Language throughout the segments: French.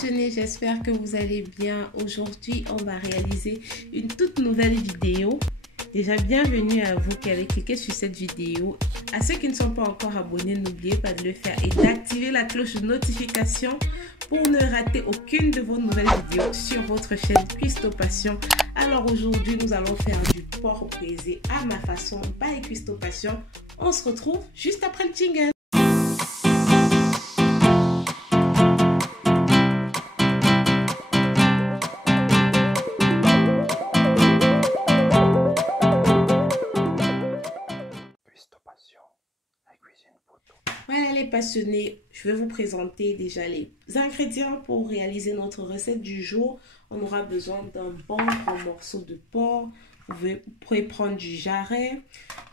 passionnés, j'espère que vous allez bien. Aujourd'hui, on va réaliser une toute nouvelle vidéo. Déjà, bienvenue à vous qui avez cliqué sur cette vidéo. À ceux qui ne sont pas encore abonnés, n'oubliez pas de le faire et d'activer la cloche de notification pour ne rater aucune de vos nouvelles vidéos sur votre chaîne Cuistot Passion. Alors aujourd'hui, nous allons faire du porc braisé à ma façon, by Cuistot Passion. On se retrouve juste après le jingle. Voilà les passionnés, je vais vous présenter déjà les ingrédients pour réaliser notre recette du jour. On aura besoin d'un bon gros morceau de porc. Vous pouvez prendre du jarret.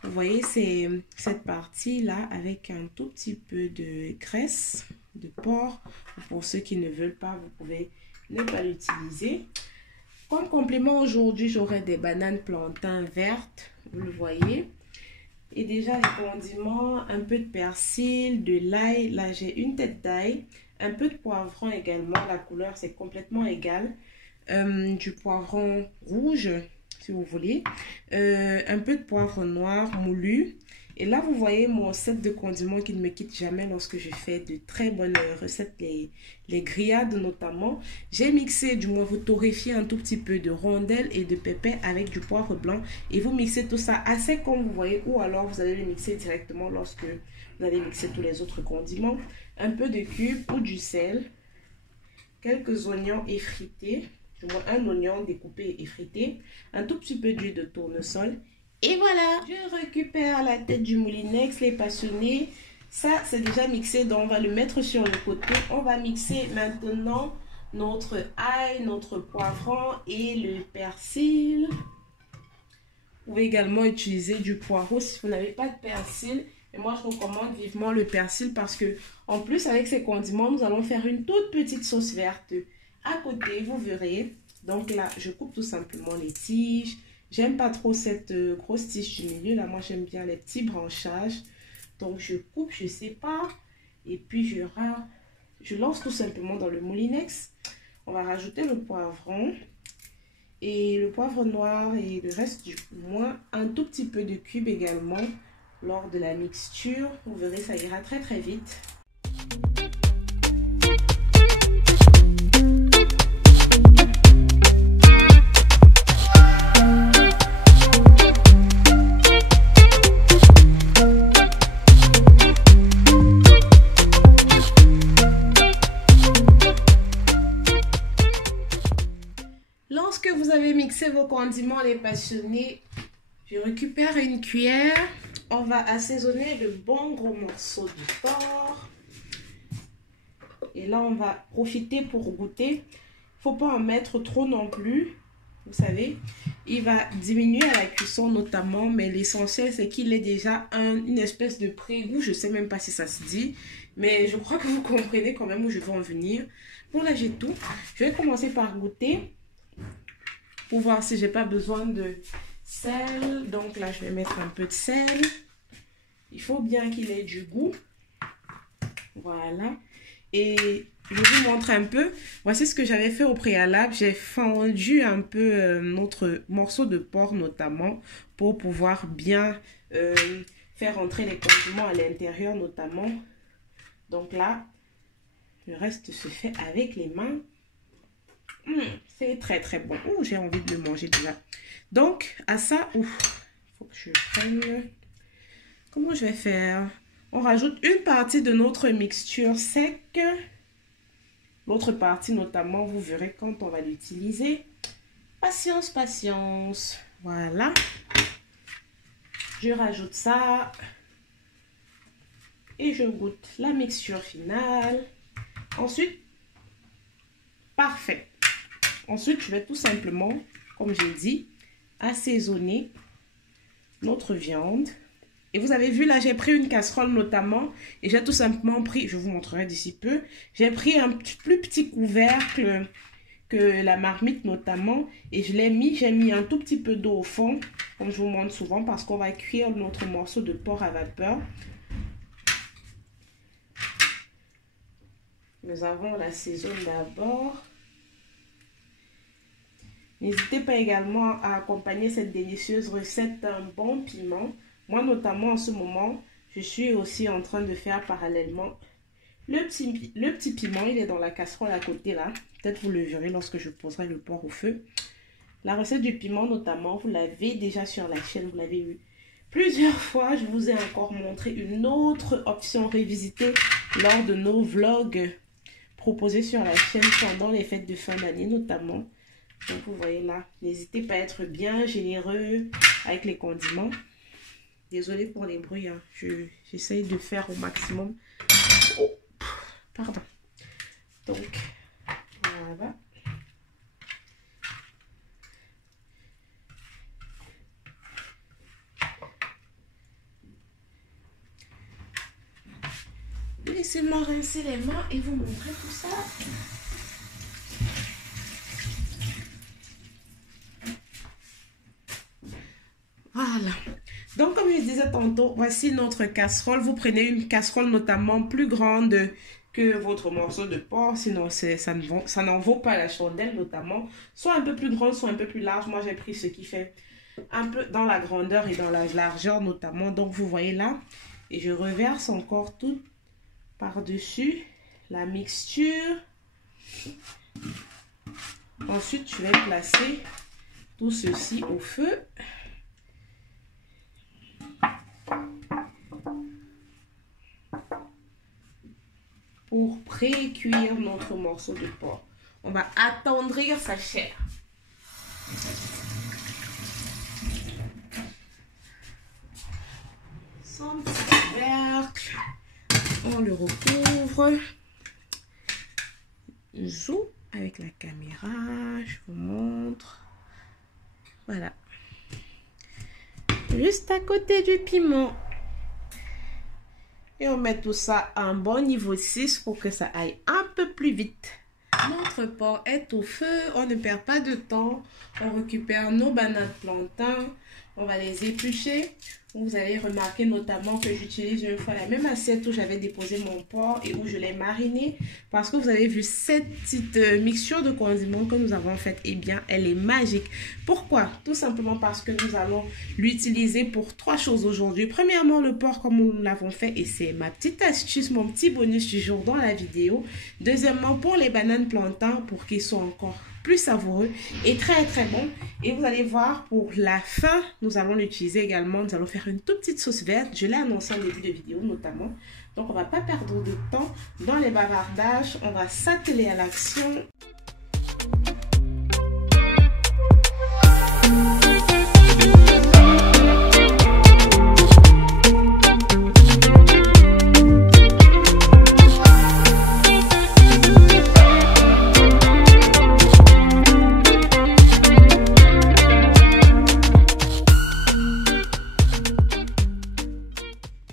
Vous voyez, c'est cette partie-là avec un tout petit peu de graisse de porc. Pour ceux qui ne veulent pas, vous pouvez ne pas l'utiliser. Comme complément aujourd'hui, j'aurai des bananes plantains vertes, vous le voyez. Et déjà les condiments, un peu de persil, de l'ail, là j'ai une tête d'ail, un peu de poivron également, la couleur c'est complètement égal, du poivron rouge si vous voulez, un peu de poivre noir moulu. Et là vous voyez mon set de condiments qui ne me quitte jamais lorsque je fais de très bonnes recettes, les grillades notamment. J'ai mixé, du moins vous torréfiez un tout petit peu de rondelles et de pépins avec du poivre blanc. Et vous mixez tout ça assez comme vous voyez, ou alors vous allez le mixer directement lorsque vous allez mixer tous les autres condiments. Un peu de cube ou du sel, quelques oignons effrités, du moins un oignon découpé et effrité, un tout petit peu d'huile de tournesol. Et voilà, je récupère la tête du moulinex, les passionnés. Ça, c'est déjà mixé, donc on va le mettre sur le côté. On va mixer maintenant notre ail, notre poivron et le persil. Vous pouvez également utiliser du poireau si vous n'avez pas de persil. Et moi, je recommande vivement le persil parce que, en plus, avec ces condiments, nous allons faire une toute petite sauce verte. À côté, vous verrez. Donc là, je coupe tout simplement les tiges. J'aime pas trop cette grosse tige du milieu. Là, moi, j'aime bien les petits branchages. Donc, je coupe, je sépare. Et puis, je lance tout simplement dans le moulinex. On va rajouter le poivron. Et le poivre noir et le reste du moins. Un tout petit peu de cube également. Lors de la mixture. Vous verrez, ça ira très très vite. Lorsque vous avez mixé vos condiments, les passionnés, je récupère une cuillère. On va assaisonner de bons gros morceaux de porc. Et là, on va profiter pour goûter. Il ne faut pas en mettre trop non plus. Vous savez, il va diminuer à la cuisson notamment. Mais l'essentiel, c'est qu'il ait déjà une espèce de pré-goût. Je ne sais même pas si ça se dit. Mais je crois que vous comprenez quand même où je veux en venir. Bon, là, j'ai tout. Je vais commencer par goûter. Pour voir si j'ai pas besoin de sel. Donc là, je vais mettre un peu de sel. Il faut bien qu'il ait du goût. Voilà. Et je vous montre un peu. Voici ce que j'avais fait au préalable. J'ai fendu un peu notre morceau de porc notamment pour pouvoir bien faire entrer les condiments à l'intérieur notamment. Donc là, le reste se fait avec les mains. C'est très très bon. Ouh, j'ai envie de le manger déjà. Donc, à ça, il faut que je prenne... Comment je vais faire? On rajoute une partie de notre mixture sec. L'autre partie, notamment, vous verrez quand on va l'utiliser. Patience, patience. Voilà. Je rajoute ça. Et je goûte la mixture finale. Ensuite, parfait. Ensuite, je vais tout simplement, comme j'ai dit, assaisonner notre viande. Et vous avez vu, là, j'ai pris une casserole notamment. Et j'ai tout simplement pris, je vous montrerai d'ici peu, j'ai pris un plus petit couvercle que la marmite notamment. Et je l'ai mis, j'ai mis un tout petit peu d'eau au fond, comme je vous montre souvent, parce qu'on va cuire notre morceau de porc à vapeur. Nous avons l'assaisonne d'abord. N'hésitez pas également à accompagner cette délicieuse recette d'un bon piment. Moi, notamment en ce moment, je suis aussi en train de faire parallèlement le petit piment. Il est dans la casserole à côté là. Peut-être vous le verrez lorsque je poserai le porc au feu. La recette du piment notamment, vous l'avez déjà sur la chaîne, vous l'avez vu plusieurs fois. Je vous ai encore montré une autre option revisitée lors de nos vlogs proposés sur la chaîne pendant les fêtes de fin d'année notamment. Donc vous voyez là, n'hésitez pas à être bien généreux avec les condiments. Désolée pour les bruits, hein. J'essaye de faire au maximum. Oh, pardon. Donc, voilà. Laissez-moi rincer les mains et vous montrer tout ça. Voilà. Donc, comme je disais tantôt, voici notre casserole. Vous prenez une casserole notamment plus grande que votre morceau de porc. Sinon, ça n'en vaut pas la chandelle notamment. Soit un peu plus grande, soit un peu plus large. Moi, j'ai pris ce qui fait un peu dans la grandeur et dans la largeur notamment. Donc, vous voyez là. Et je reverse encore tout par-dessus la mixture. Ensuite, je vais placer tout ceci au feu. Pour pré-cuire notre morceau de porc. On va attendrir sa chair. Son petit couvercle. On le recouvre. Zoom avec la caméra. Je vous montre. Voilà. Juste à côté du piment. Et on met tout ça à un bon niveau 6 pour que ça aille un peu plus vite. Notre porc est au feu. On ne perd pas de temps. On récupère nos bananes plantains. On va les éplucher. Vous allez remarquer notamment que j'utilise une fois la même assiette où j'avais déposé mon porc et où je l'ai mariné. Parce que vous avez vu cette petite mixture de condiments que nous avons faite. Eh bien, elle est magique. Pourquoi? Tout simplement parce que nous allons l'utiliser pour 3 choses aujourd'hui. Premièrement, le porc comme nous l'avons fait. Et c'est ma petite astuce, mon petit bonus du jour dans la vidéo. Deuxièmement, pour les bananes plantains pour qu'ils soient encore plus savoureux et très très bon. Et vous allez voir, pour la fin, nous allons l'utiliser également. Nous allons faire une toute petite sauce verte. Je l'ai annoncé en début de vidéo notamment. Donc on va pas perdre de temps dans les bavardages. On va s'atteler à l'action.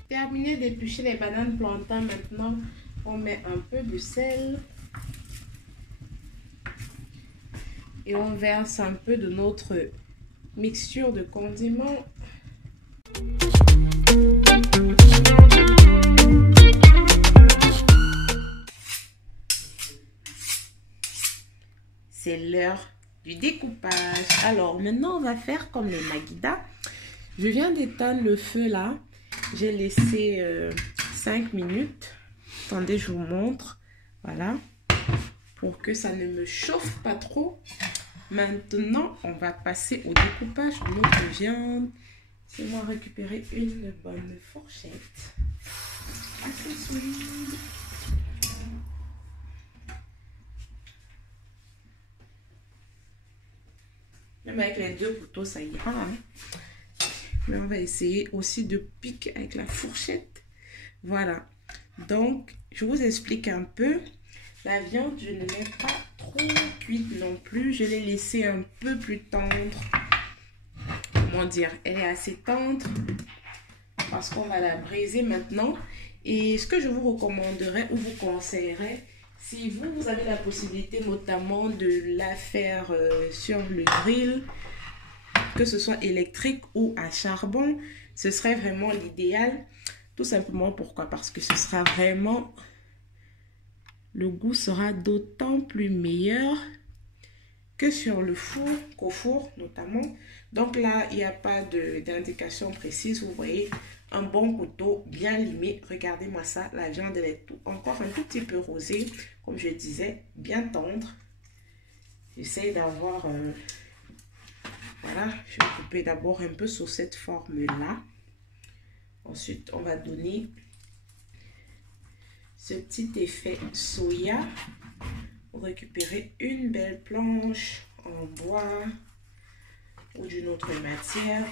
Terminé d'éplucher les bananes plantains, maintenant on met un peu de sel et on verse un peu de notre mixture de condiments. C'est l'heure du découpage. Alors maintenant on va faire comme les maguidas. Je viens d'éteindre le feu là. J'ai laissé 5 minutes. Attendez, je vous montre. Voilà. Pour que ça ne me chauffe pas trop. Maintenant, on va passer au découpage de notre viande. C'est moi récupérer une bonne fourchette. Assez solide. Même avec les 2 couteaux, ça ira. Hein? Mais on va essayer aussi de piquer avec la fourchette. Voilà. Donc, je vous explique un peu. La viande, je ne l'ai pas trop cuite non plus. Je l'ai laissée un peu plus tendre. Comment dire? Elle est assez tendre. Parce qu'on va la briser maintenant. Et ce que je vous recommanderais ou vous conseillerais, si vous avez la possibilité notamment de la faire sur le grill, que ce soit électrique ou à charbon, ce serait vraiment l'idéal. Tout simplement, pourquoi? Parce que ce sera vraiment le goût sera d'autant plus meilleur que sur le four, qu'au four notamment. Donc là, il n'y a pas d'indication précise. Vous voyez, un bon couteau bien limé. Regardez-moi ça, la viande elle est encore un tout petit peu rosée. Comme je disais, bien tendre. J'essaie d'avoir... voilà, je vais couper d'abord un peu sous cette forme-là. Ensuite, on va donner ce petit effet soya. Vous récupérez une belle planche en bois ou d'une autre matière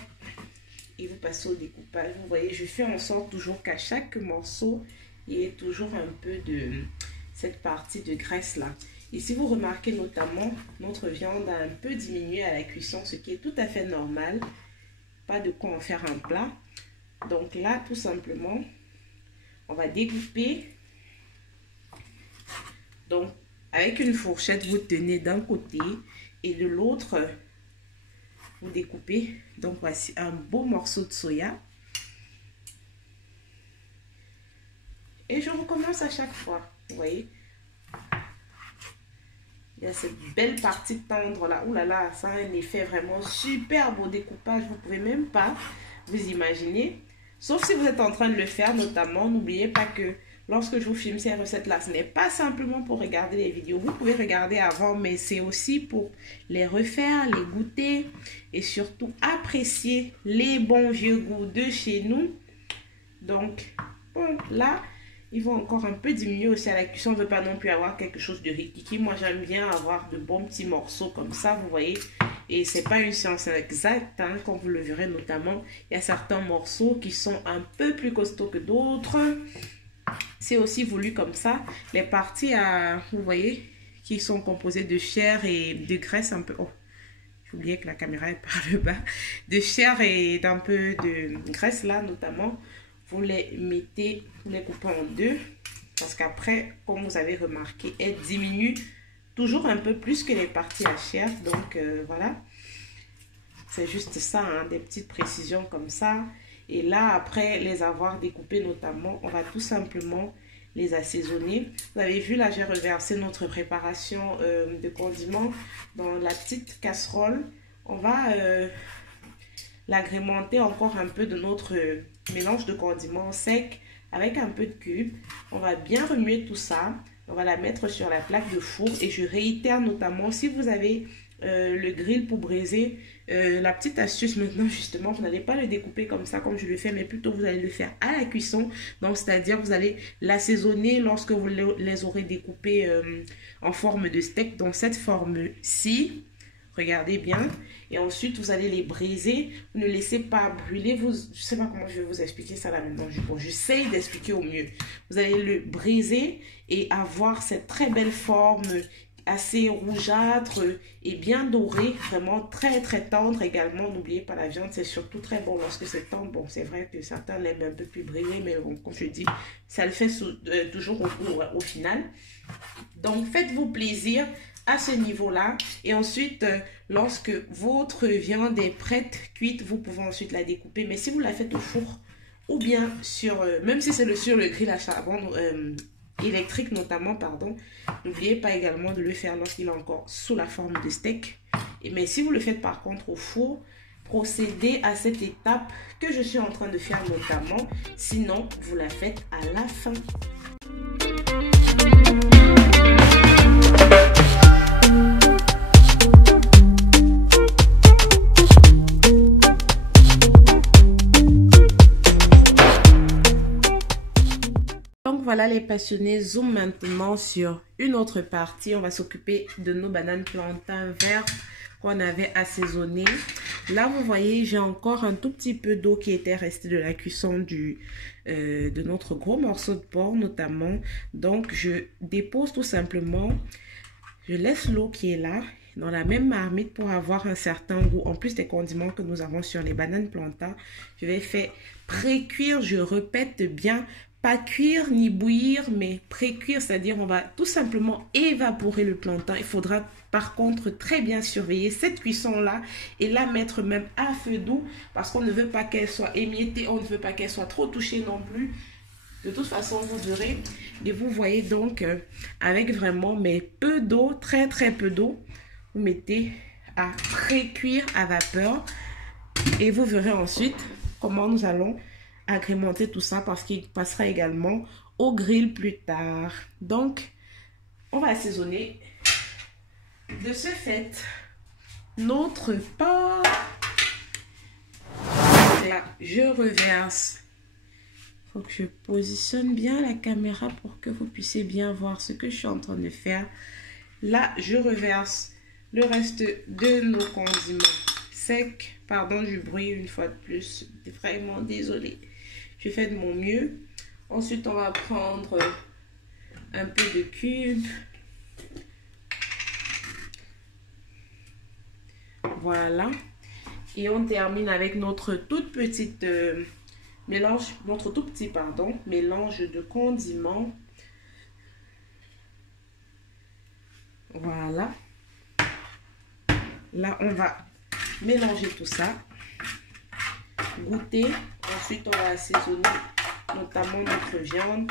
et vous passez au découpage. Vous voyez, je fais en sorte toujours qu'à chaque morceau, il y ait toujours un peu de cette partie de graisse là. Et si vous remarquez notamment, notre viande a un peu diminué à la cuisson, ce qui est tout à fait normal. Pas de quoi en faire un plat. Donc là, tout simplement, on va découper. Donc, avec une fourchette, vous tenez d'un côté et de l'autre, vous découpez. Donc, voici un beau morceau de soya. Et je recommence à chaque fois. Vous voyez? Il y a cette belle partie tendre là. Ouh là là, ça a un effet vraiment superbe au découpage. Vous ne pouvez même pas vous imaginer. Sauf si vous êtes en train de le faire, notamment. N'oubliez pas que lorsque je vous filme ces recettes-là, ce n'est pas simplement pour regarder les vidéos. Vous pouvez regarder avant, mais c'est aussi pour les refaire, les goûter et surtout apprécier les bons vieux goûts de chez nous. Donc, bon, là, ils vont encore un peu diminuer aussi à la cuisson. On ne veut pas non plus avoir quelque chose de rikiki. Moi, j'aime bien avoir de bons petits morceaux comme ça, vous voyez. Et c'est pas une science exacte, hein, comme vous le verrez notamment. Il y a certains morceaux qui sont un peu plus costauds que d'autres. C'est aussi voulu comme ça. Les parties, vous voyez, qui sont composées de chair et de graisse un peu... Oh, j'ai oublié que la caméra est par le bas. De chair et d'un peu de graisse là, notamment. Vous les mettez, vous les coupez en deux. Parce qu'après, comme vous avez remarqué, elles diminuent toujours un peu plus que les parties à chair. Donc, voilà. C'est juste ça, hein, des petites précisions comme ça. Et là, après les avoir découpés notamment, on va tout simplement les assaisonner. Vous avez vu, là, j'ai reversé notre préparation de condiments dans la petite casserole. On va l'agrémenter encore un peu de notre mélange de condiments secs avec un peu de cube. On va bien remuer tout ça. On va la mettre sur la plaque de four. Et je réitère notamment, si vous avez le grill pour braiser, la petite astuce maintenant justement, vous n'allez pas le découper comme ça comme je le fais, mais plutôt vous allez le faire à la cuisson. Donc c'est à dire vous allez l'assaisonner lorsque vous les aurez découpés en forme de steak, dans cette forme-ci. Regardez bien. Et ensuite, vous allez les briser. Vous ne laissez pas brûler. Je ne sais pas comment je vais vous expliquer ça là maintenant. Bon, j'essaye d'expliquer au mieux. Vous allez le briser et avoir cette très belle forme assez rougeâtre et bien dorée. Vraiment très très tendre également. N'oubliez pas, la viande, c'est surtout très bon lorsque c'est tendre. Bon, c'est vrai que certains l'aiment un peu plus brûlé, mais bon, comme je dis, ça le fait toujours au final. Donc, faites-vous plaisir à ce niveau-là. Et ensuite, lorsque votre viande est prête, cuite, vous pouvez ensuite la découper. Mais si vous la faites au four ou bien sur, même si c'est sur le grill à charbon électrique notamment, pardon, n'oubliez pas également de le faire lorsqu'il est encore sous la forme de steak. Mais si vous le faites par contre au four, procédez à cette étape que je suis en train de faire notamment. Sinon, vous la faites à la fin. Voilà les passionnés, zoom maintenant sur une autre partie. On va s'occuper de nos bananes plantains vertes qu'on avait assaisonnées. Là, vous voyez, j'ai encore un tout petit peu d'eau qui était restée de la cuisson de notre gros morceau de porc notamment. Donc, je dépose tout simplement, je laisse l'eau qui est là dans la même marmite pour avoir un certain goût. En plus des condiments que nous avons sur les bananes plantains, je vais faire pré-cuire, je répète bien, pas cuire ni bouillir, mais pré-cuire, c'est-à-dire on va tout simplement évaporer le plantain. Il faudra par contre très bien surveiller cette cuisson-là et la mettre même à feu doux parce qu'on ne veut pas qu'elle soit émiettée, on ne veut pas qu'elle soit trop touchée non plus. De toute façon, vous verrez et vous voyez donc avec vraiment mais peu d'eau, très peu d'eau, vous mettez à pré-cuire à vapeur et vous verrez ensuite comment nous allons agrémenter tout ça parce qu'il passera également au grill plus tard. Donc, on va assaisonner. De ce fait, notre porc, là, je reverse. Il faut que je positionne bien la caméra pour que vous puissiez bien voir ce que je suis en train de faire. Là, je reverse le reste de nos condiments secs. Pardon du bruit une fois de plus. Vraiment désolée. Je fais de mon mieux. Ensuite, on va prendre un peu de cube. Voilà. Et on termine avec notre toute petite mélange de condiments. Voilà. Là, on va mélanger tout ça. Goûter. Ensuite, on va assaisonner notamment notre viande.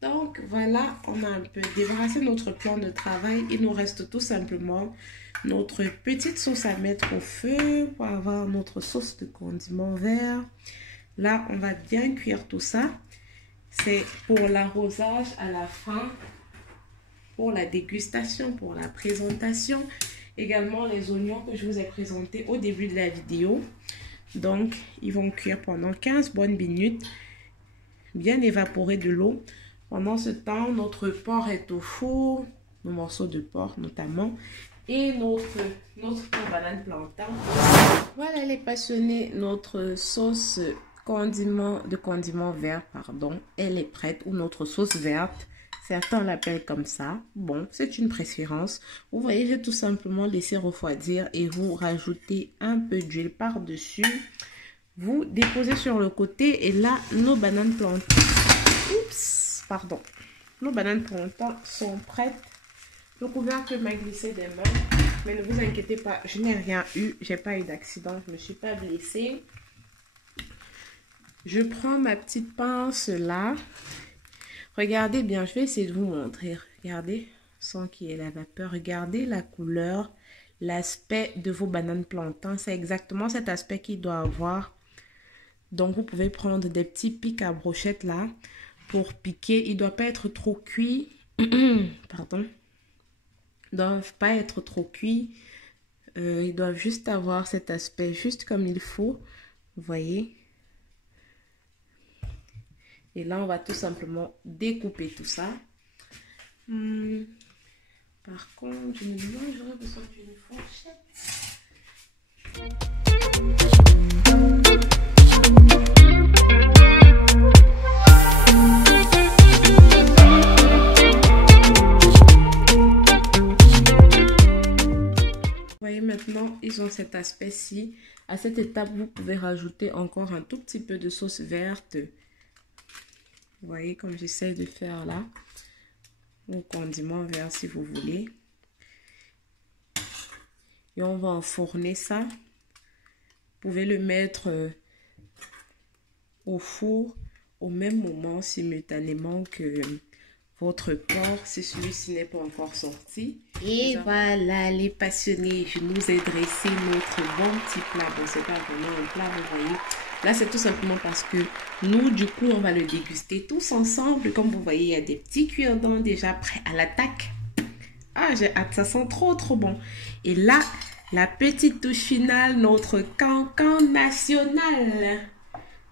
Donc voilà, on a un peu débarrassé notre plan de travail. Il nous reste tout simplement notre petite sauce à mettre au feu pour avoir notre sauce de condiment vert. Là, on va bien cuire tout ça. C'est pour l'arrosage à la fin, pour la dégustation, pour la présentation. Également les oignons que je vous ai présentés au début de la vidéo. Donc, ils vont cuire pendant 15 bonnes minutes, bien évaporer de l'eau. Pendant ce temps, notre porc est au four, nos morceaux de porc notamment, et notre banane plantain. Voilà les passionnés, notre sauce condiment vert, pardon, elle est prête, ou notre sauce verte. Certains l'appellent comme ça. Bon, c'est une préférence. Vous voyez, j'ai tout simplement laissé refroidir et vous rajoutez un peu d'huile par-dessus. Vous déposez sur le côté et là, nos bananes plantain. Oups, pardon. Nos bananes plantain sont prêtes. Le couvercle m'a glissé des mains. Mais ne vous inquiétez pas, je n'ai rien eu. J'ai pas eu d'accident. Je ne me suis pas blessée. Je prends ma petite pince là. Regardez bien, je vais essayer de vous montrer. Regardez, sans qu'il y ait la vapeur. Regardez la couleur, l'aspect de vos bananes plantain. C'est exactement cet aspect qu'il doit avoir. Donc, vous pouvez prendre des petits pics à brochette là pour piquer. Il ne doit pas être trop cuit. Pardon. Ils ne doivent pas être trop cuits. Ils doivent juste avoir cet aspect juste comme il faut. Vous voyez? Et là, on va tout simplement découper tout ça. Par contre, je me demande, j'aurais besoin d'une fourchette. Vous voyez maintenant, ils ont cet aspect-ci. À cette étape, vous pouvez rajouter encore un tout petit peu de sauce verte. Vous voyez comme j'essaie de faire là. Ou condiment vert si vous voulez. Et on va enfourner ça. Vous pouvez le mettre au four au même moment simultanément que votre porc si celui-ci n'est pas encore sorti. Et voilà les passionnés, je nous ai dressé notre bon petit plat. Bon, c'est pas vraiment un plat, vous voyez. Là, c'est tout simplement parce que nous, du coup, on va le déguster tous ensemble. Comme vous voyez, il y a des petits cure-dents déjà prêts à l'attaque. Ah, j'ai hâte, ça sent trop bon. Et là, la petite touche finale, notre cancan national.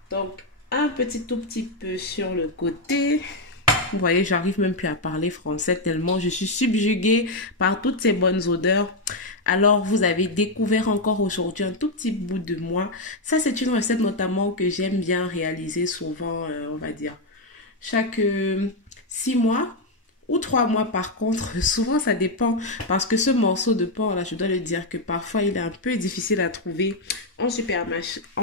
Donc, un tout petit peu sur le côté. Vous voyez, j'arrive même plus à parler français tellement je suis subjuguée par toutes ces bonnes odeurs. Alors, vous avez découvert encore aujourd'hui un tout petit bout de moi. Ça, c'est une recette notamment que j'aime bien réaliser souvent, on va dire, chaque 6 mois ou 3 mois par contre. Souvent, ça dépend parce que ce morceau de porc là, je dois le dire que parfois, il est un peu difficile à trouver en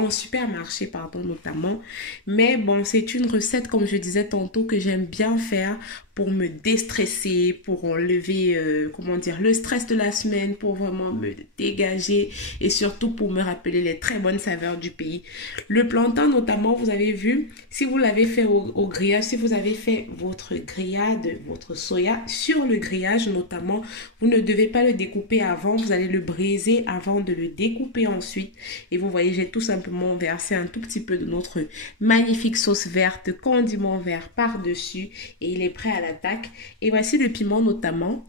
supermarché, pardon, notamment. Mais bon, c'est une recette, comme je disais tantôt, que j'aime bien faire pour me déstresser, pour enlever, comment dire, le stress de la semaine, pour vraiment me dégager et surtout pour me rappeler les très bonnes saveurs du pays. Le plantain, notamment, vous avez vu, si vous l'avez fait au grillage, si vous avez fait votre grillade, votre soya sur le grillage, notamment, vous ne devez pas le découper avant, vous allez le briser avant de le découper ensuite. Et vous voyez, j'ai tout simplement versé un tout petit peu de notre magnifique sauce verte, condiment vert par-dessus et il est prêt à l'attaque. Et voici le piment notamment.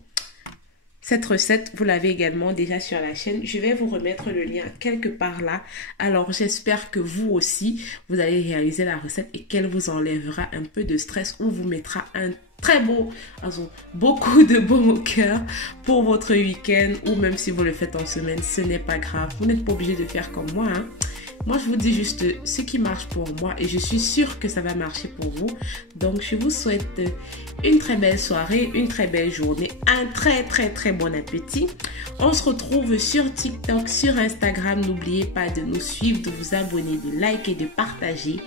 Cette recette, vous l'avez également déjà sur la chaîne. Je vais vous remettre le lien quelque part là. Alors, j'espère que vous aussi, vous allez réaliser la recette et qu'elle vous enlèvera un peu de stress ou vous mettra un très beau, also, beaucoup de baume au cœur pour votre week-end ou même si vous le faites en semaine, ce n'est pas grave. Vous n'êtes pas obligé de faire comme moi, hein. Moi, je vous dis juste ce qui marche pour moi et je suis sûre que ça va marcher pour vous. Donc, je vous souhaite une très belle soirée, une très belle journée, un très bon appétit. On se retrouve sur TikTok, sur Instagram. N'oubliez pas de nous suivre, de vous abonner, de liker, de partager.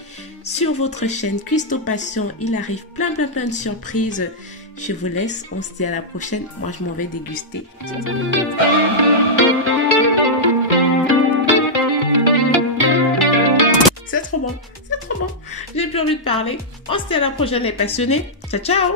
Sur votre chaîne Cuistot Passion, il arrive plein de surprises. Je vous laisse, on se dit à la prochaine. Moi, je m'en vais déguster. C'est trop bon, c'est trop bon. J'ai plus envie de parler. On se dit à la prochaine les passionnés. Ciao, ciao.